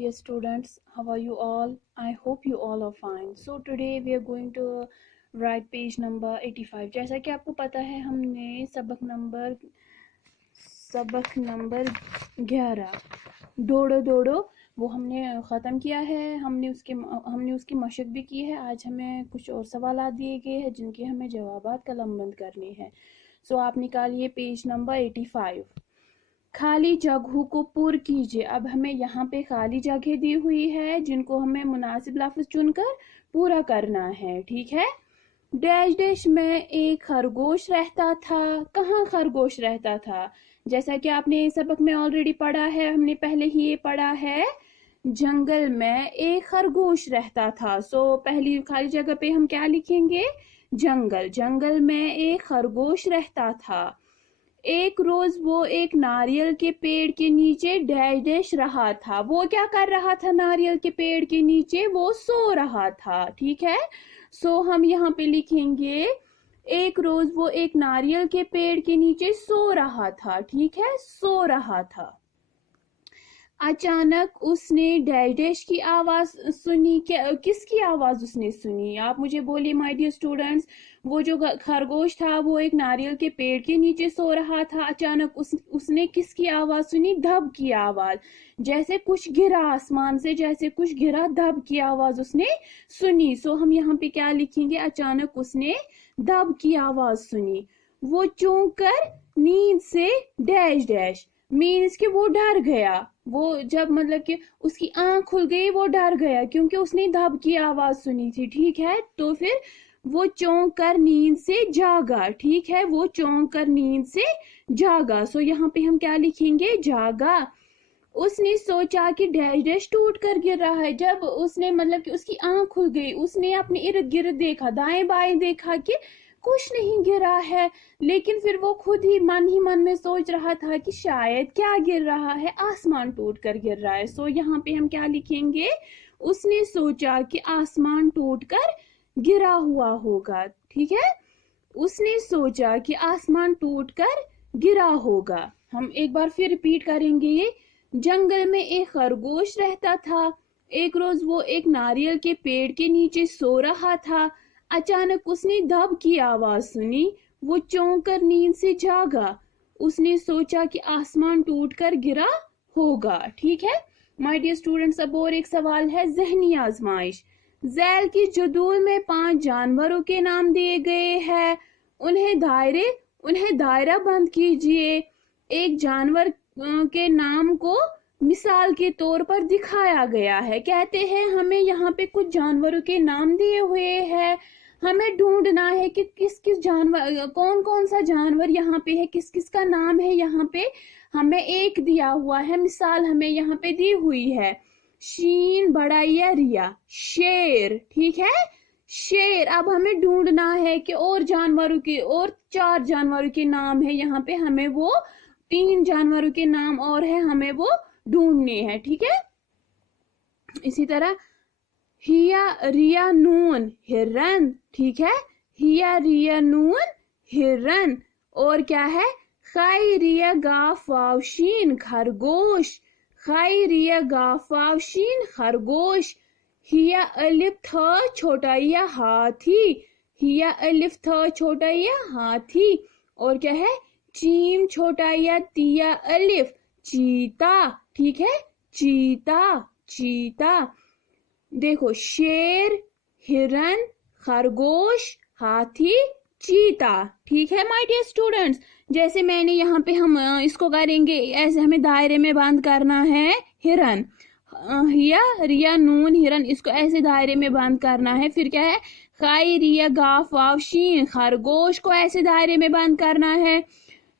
dear students, how are you all? I hope you all are fine. So today we are going to write page number 85. जैसा कि आपको पता है हमने सबक नंबर 11 डोडो डोडो वो हमने ख़त्म किया है। हमने उसकी मशक भी की है। आज हमें कुछ और सवाल दिए गए हैं जिनके हमें जवाबात कलमबंद करने हैं। सो आप निकालिए पेज नंबर 85। खाली जगहों को पुर कीजिए। अब हमें यहाँ पे खाली जगह दी हुई है जिनको हमें मुनासिब लफ्ज़ चुनकर पूरा करना है। ठीक है। डैश डैश में एक खरगोश रहता था। कहाँ खरगोश रहता था? जैसा कि आपने सबक में ऑलरेडी पढ़ा है, हमने पहले ही ये पढ़ा है, जंगल में एक खरगोश रहता था। सो पहली खाली जगह पे हम क्या लिखेंगे? जंगल। जंगल में एक खरगोश रहता था। एक रोज वो एक नारियल के पेड़ के नीचे डैश डैश रहा था। वो क्या कर रहा था? नारियल के पेड़ के नीचे वो सो रहा था। ठीक है। सो हम यहाँ पे लिखेंगे एक रोज वो एक नारियल के पेड़ के नीचे सो रहा था। ठीक है, सो रहा था। अचानक उसने डैश डैश की आवाज सुनी। किसकी आवाज उसने सुनी? आप मुझे बोलिए माय डियर स्टूडेंट्स। वो जो खरगोश था वो एक नारियल के पेड़ के नीचे सो रहा था। अचानक उसने किसकी आवाज सुनी? धब की आवाज। जैसे कुछ गिरा आसमान से, जैसे कुछ गिरा, धब की आवाज उसने सुनी। सो हम यहाँ पे क्या लिखेंगे? अचानक उसने धब की आवाज सुनी। वो चौंक कर नींद से डैश डैश मीन्स कि वो डर गया। वो जब मतलब कि उसकी आंख खुल गई, वो डर गया क्योंकि उसने धब की आवाज सुनी थी। ठीक है। तो फिर वो चौंक कर नींद से जागा। ठीक है, वो चौंक कर नींद से जागा। सो यहाँ पे हम क्या लिखेंगे? जागा। उसने सोचा कि डैश डैश टूट कर गिर रहा है। जब उसने मतलब कि उसकी आंख खुल गई, उसने अपने इर्द गिर्द देखा, दाएं बाएं देखा कि कुछ नहीं गिरा है, लेकिन फिर वो खुद ही मन में सोच रहा था कि शायद क्या गिर रहा है? आसमान टूट कर गिर रहा है। सो यहाँ पे हम क्या लिखेंगे? उसने सोचा कि आसमान टूट कर गिरा हुआ होगा। ठीक है, उसने सोचा कि आसमान टूट कर गिरा होगा। हम एक बार फिर रिपीट करेंगे ये। जंगल में एक खरगोश रहता था। एक रोज वो एक नारियल के पेड़ के नीचे सो रहा था। अचानक उसने धब की आवाज सुनी। वो चौंक कर नींद से जागा। उसने सोचा कि आसमान टूट कर गिरा होगा। ठीक है माय डियर स्टूडेंट्स। अब और एक सवाल है, जहनी आजमाइश। झैल की जदूल में 5 जानवरों के नाम दिए गए हैं। उन्हें दायरा बंद कीजिए। एक जानवर के नाम को मिसाल के तौर पर दिखाया गया है। कहते हैं हमें यहाँ पे कुछ जानवरों के नाम दिए हुए हैं, हमें ढूंढना है कि किस किस जानवर, कौन कौन सा जानवर यहाँ पे है, किस किस का नाम है। यहाँ पे हमें एक दिया हुआ है, मिसाल हमें यहाँ पे दी हुई है, शीन बड़ाइया रिया, शेर। ठीक है, शेर। अब हमें ढूंढना है कि और 4 जानवरों के नाम है यहाँ पे, हमें वो 3 जानवरों के नाम और है, हमें वो ढूंढने हैं। ठीक है, इसी तरह हिया रिया नून हिरन। ठीक है, हिया रिया नून हिरन। और क्या है? खाई रिया गाफावशीन खरगोश। खाई रिया गाफावशीन खरगोश। हिया अलिफ थ छोटा या हाथी। हिया अलिफ थ छोटा या हाथी। और क्या है? चीम छोटा या तिया अलिफ चीता। ठीक है, चीता, चीता। देखो, शेर, हिरन, खरगोश, हाथी, चीता। ठीक है माय डियर स्टूडेंट्स। जैसे मैंने यहाँ पे हम इसको करेंगे, ऐसे हमें दायरे में बंद करना है। हिरन, हिया रिया नून हिरन, इसको ऐसे दायरे में बंद करना है। फिर क्या है? खाई रिया गाफ वाव शीन खरगोश को ऐसे दायरे में बंद करना है।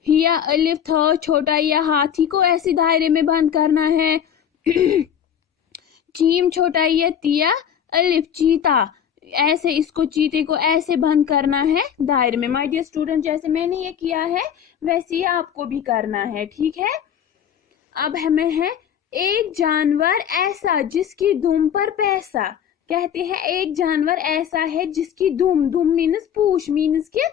हिया अलिफ थ छोटा या हाथी को ऐसे दायरे में बंद करना है। चीम छोटा या तिया अलिफ चीता, ऐसे इसको चीते को ऐसे बंद करना है दायरे में। माय डियर स्टूडेंट, जैसे मैंने ये किया है वैसे ही आपको भी करना है। ठीक है, अब हमें है एक जानवर ऐसा जिसकी दुम पर पैसा। कहते हैं एक जानवर ऐसा है जिसकी दुम मीन्स पूछ, मीन्स के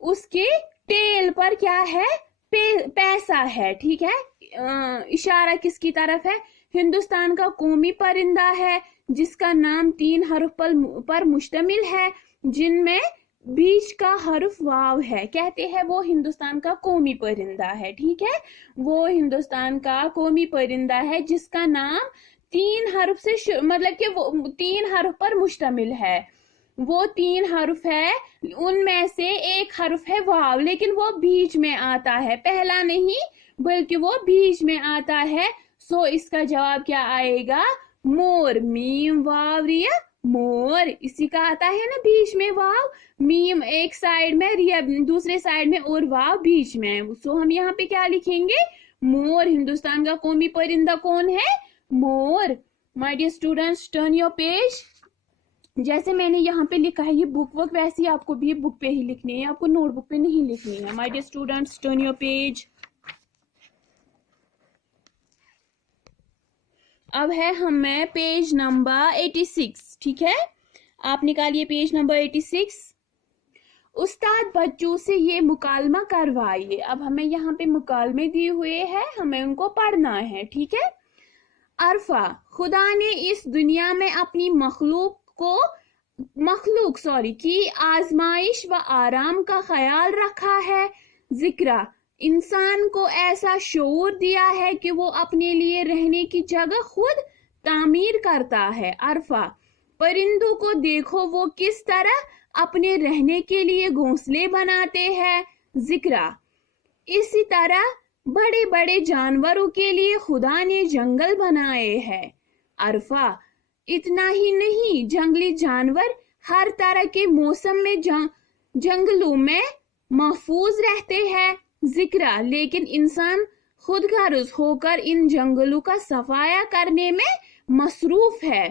उसके टेल पर क्या है? पैसा है। ठीक है, इशारा किसकी तरफ है? हिंदुस्तान का कौमी परिंदा है जिसका नाम 3 हर्फ पर मुश्तमिल है जिनमें बीच का हर्फ वाव है, कहते हैं वो हिंदुस्तान का कौमी परिंदा है। ठीक है, वो हिंदुस्तान का कौमी परिंदा है जिसका नाम 3 हर्फ से मतलब कि वो 3 हर्फ पर मुश्तमिल है। वो 3 हर्फ है, उनमें से एक हर्फ है वाव, लेकिन वो बीच में आता है, पहला नहीं बल्कि वो बीच में आता है। सो इसका जवाब क्या आएगा? मोर। मीम वाव रिया मोर, इसी का आता है ना बीच में वाव, मीम एक साइड में, रिया दूसरे साइड में और वाव बीच में। सो हम यहाँ पे क्या लिखेंगे? मोर। हिंदुस्तान का कौमी परिंदा कौन है? मोर। My dear students, turn your page. जैसे मैंने यहाँ पे लिखा है ये बुक वर्क, वैसे ही आपको भी बुक पे ही लिखनी है, आपको नोटबुक पे नहीं लिखनी है। My dear students, turn your page. अब है हमें पेज नंबर 86। ठीक है, आप निकालिए पेज नंबर 86। उस्ताद बच्चों से ये मुकालमा करवाइए। अब हमें यहाँ पे मुकालमे दिए हुए हैं, हमें उनको पढ़ना है। ठीक है। अरफा, खुदा ने इस दुनिया में अपनी मखलूक की आजमाइश व आराम का ख्याल रखा है। जिक्रा, इंसान को ऐसा शऊर दिया है कि वो अपने लिए रहने की जगह खुद तामीर करता है। अरफा, परिंदों को देखो वो किस तरह अपने रहने के लिए घोंसले बनाते हैं। जिक्रा, इसी तरह बड़े बड़े जानवरों के लिए खुदा ने जंगल बनाए हैं। अरफा, इतना ही नहीं, जंगली जानवर हर तरह के मौसम में जंगलों में महफूज रहते हैं। जिक्रा, लेकिन इंसान खुदगर्ज होकर इन जंगलों का सफाया करने में मसरूफ है।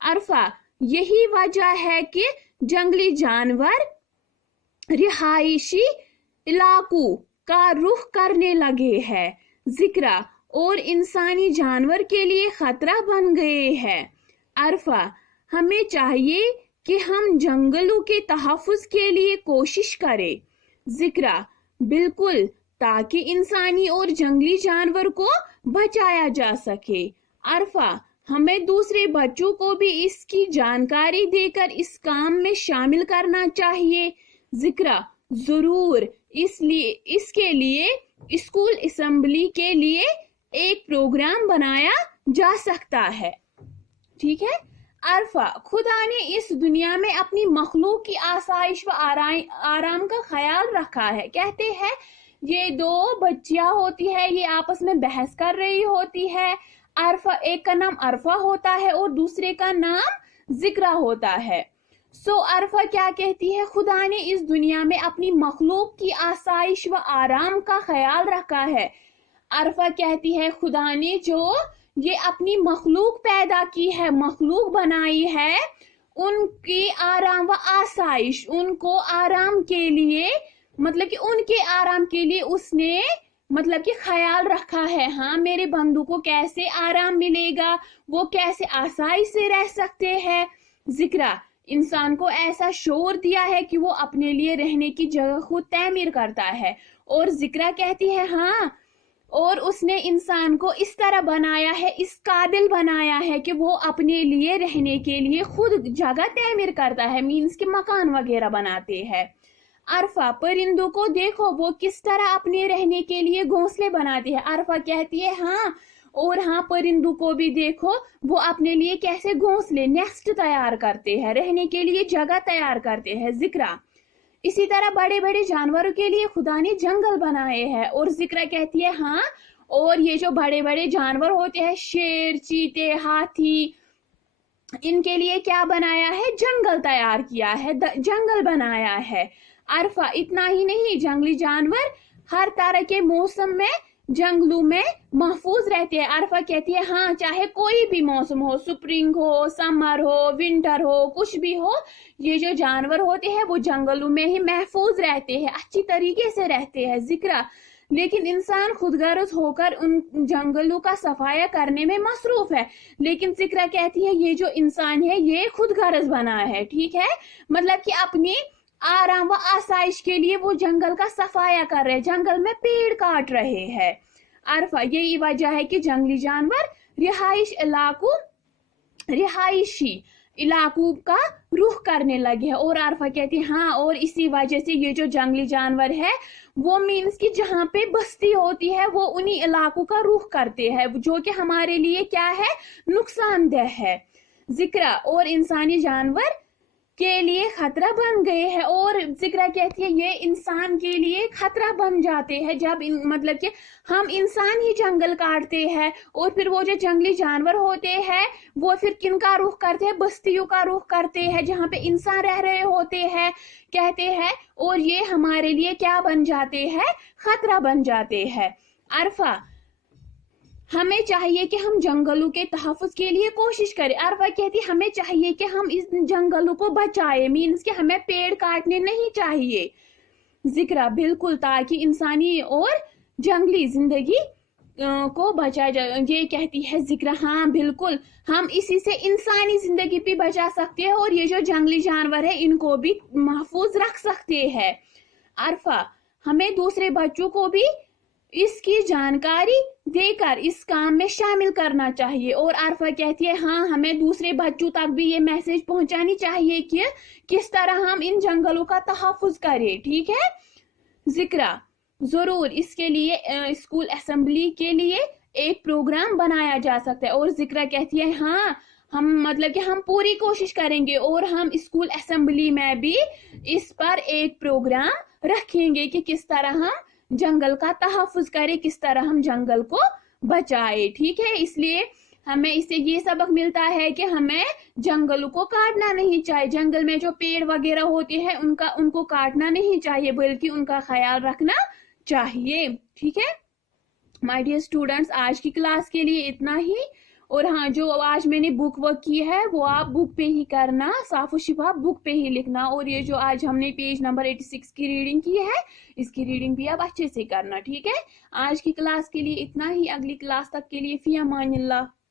अरफा, यही वजह है कि जंगली जानवर रिहायशी इलाकों का रुख करने लगे हैं। जिक्रा, और इंसानी जानवर के लिए खतरा बन गए हैं। अरफा, हमें चाहिए कि हम जंगलों के तहफ़्फ़ुज़ के लिए कोशिश करें। जिक्रा, बिल्कुल, ताकि इंसानी और जंगली जानवर को बचाया जा सके। अरफा, हमें दूसरे बच्चों को भी इसकी जानकारी देकर इस काम में शामिल करना चाहिए। जिक्रा, जरूर, इसके लिए स्कूल असेंबली के लिए एक प्रोग्राम बनाया जा सकता है। ठीक है। अरफा, खुदा ने इस दुनिया में अपनी मखलूक की आसाइश व आराम का ख्याल रखा है। कहते हैं ये 2 बच्चियां होती है, ये आपस में बहस कर रही होती है। अरफा, एक का नाम अरफा होता है और दूसरे का नाम जिक्रा होता है। सो अरफा क्या कहती है? खुदा ने इस दुनिया में अपनी मखलूक की आसाइश व आराम का ख्याल रखा है। अरफा कहती है खुदा ने जो ये अपनी मखलूक पैदा की है, मखलूक बनाई है, उनकी आराम व आसाइश, उनको आराम के लिए, मतलब कि उनके आराम के लिए उसने मतलब कि ख्याल रखा है। हाँ, मेरे बंदू को कैसे आराम मिलेगा, वो कैसे आसाइश से रह सकते हैं। जिक्रा, इंसान को ऐसा शोर दिया है कि वो अपने लिए रहने की जगह खुद तैमीर करता है। और जिक्रा कहती है हाँ, और उसने इंसान को इस तरह बनाया है, इस काबिल बनाया है कि वो अपने लिए रहने के लिए खुद जगह तैमीर करता है, मीन्स कि मकान वगैरह बनाते हैं। अरफा, परिंदों को देखो वो किस तरह अपने रहने के लिए घोंसले बनाते हैं। अरफा कहती है हाँ, और हाँ, परिंदों को भी देखो वो अपने लिए कैसे घोंसले, नेस्ट तैयार करते हैं, रहने के लिए जगह तैयार करते हैं। जिक्रा, इसी तरह बड़े बड़े जानवरों के लिए खुदा ने जंगल बनाए हैं। और जिक्रा कहती है हाँ, और ये जो बड़े बड़े जानवर होते हैं, शेर, चीते, हाथी, इनके लिए क्या बनाया है? जंगल तैयार किया है, जंगल बनाया है। अरफा, इतना ही नहीं, जंगली जानवर हर तरह के मौसम में जंगलों में महफूज रहते हैं। अरफा कहती है हाँ, चाहे कोई भी मौसम हो, स्प्रिंग हो, समर हो, विंटर हो, कुछ भी हो, ये जो जानवर होते हैं वो जंगलों में ही महफूज रहते हैं, अच्छी तरीके से रहते हैं। जिक्रा, लेकिन इंसान खुदगर्ज होकर उन जंगलों का सफाया करने में मसरूफ है। लेकिन जिक्रा कहती है ये जो इंसान है ये खुदगर्ज बना है। ठीक है, मतलब कि अपनी आराम व आसाइश के लिए वो जंगल का सफाया कर रहे हैं, जंगल में पेड़ काट रहे हैं। अरफा, यही वजह है कि जंगली जानवर रिहायशी इलाकों का रुख करने लगे हैं। और आरफा कहती है हाँ, और इसी वजह से ये जो जंगली जानवर है वो मीन्स कि जहाँ पे बस्ती होती है वो उन्हीं इलाकों का रुख करते हैं, जो कि हमारे लिए क्या है, नुकसानदेह है। जिक्रा और इंसानी जानवर के लिए खतरा बन गए हैं। और जिक्रा कहती है ये इंसान के लिए खतरा बन जाते हैं जब मतलब कि हम इंसान ही जंगल काटते हैं, और फिर वो जो जंगली जानवर होते हैं वो फिर किन का रुख करते हैं, बस्तियों का रुख करते हैं जहाँ पे इंसान रह रहे होते हैं कहते हैं, और ये हमारे लिए क्या बन जाते हैं, खतरा बन जाते हैं। अरफा हमें चाहिए कि हम जंगलों के तहफ़्फ़ुज़ के लिए कोशिश करें। अरफा कहती हमें चाहिए कि हम इस जंगलों को बचाएं, मीन्स कि हमें पेड़ काटने नहीं चाहिए। जिक्रा बिल्कुल, ताकि इंसानी और जंगली जिंदगी को बचाया जाए। ये कहती है जिक्रा हाँ बिल्कुल, हम इसी से इंसानी जिंदगी भी बचा सकते हैं और ये जो जंगली जानवर है इनको भी महफूज रख सकते हैं। अरफा हमें दूसरे बच्चों को भी इसकी जानकारी देकर इस काम में शामिल करना चाहिए। और अरफा कहती है हाँ, हमें दूसरे बच्चों तक भी ये मैसेज पहुंचानी चाहिए कि किस तरह हम इन जंगलों का तहफ़्फ़ुज़ करें, ठीक है। जिक्रा जरूर, इसके लिए स्कूल असेंबली के लिए एक प्रोग्राम बनाया जा सकता है। और जिक्रा कहती है हाँ, हम मतलब कि हम पूरी कोशिश करेंगे और हम स्कूल असेंबली में भी इस पर एक प्रोग्राम रखेंगे कि किस तरह हम जंगल का तहफ़्फ़ुज़ करें, किस तरह हम जंगल को बचाए, ठीक है। इसलिए हमें इससे ये सबक मिलता है कि हमें जंगलों को काटना नहीं चाहिए, जंगल में जो पेड़ वगैरह होते हैं उनको काटना नहीं चाहिए, बल्कि उनका ख्याल रखना चाहिए, ठीक है। माय डियर स्टूडेंट्स, आज की क्लास के लिए इतना ही। और हाँ, जो आज मैंने बुक वर्क की है वो आप बुक पे ही करना, साफ शिफाफ बुक पे ही लिखना। और ये जो आज हमने पेज नंबर 86 की रीडिंग की है, इसकी रीडिंग भी आप अच्छे से करना, ठीक है। आज की क्लास के लिए इतना ही, अगली क्लास तक के लिए फी अमानिल्लाह।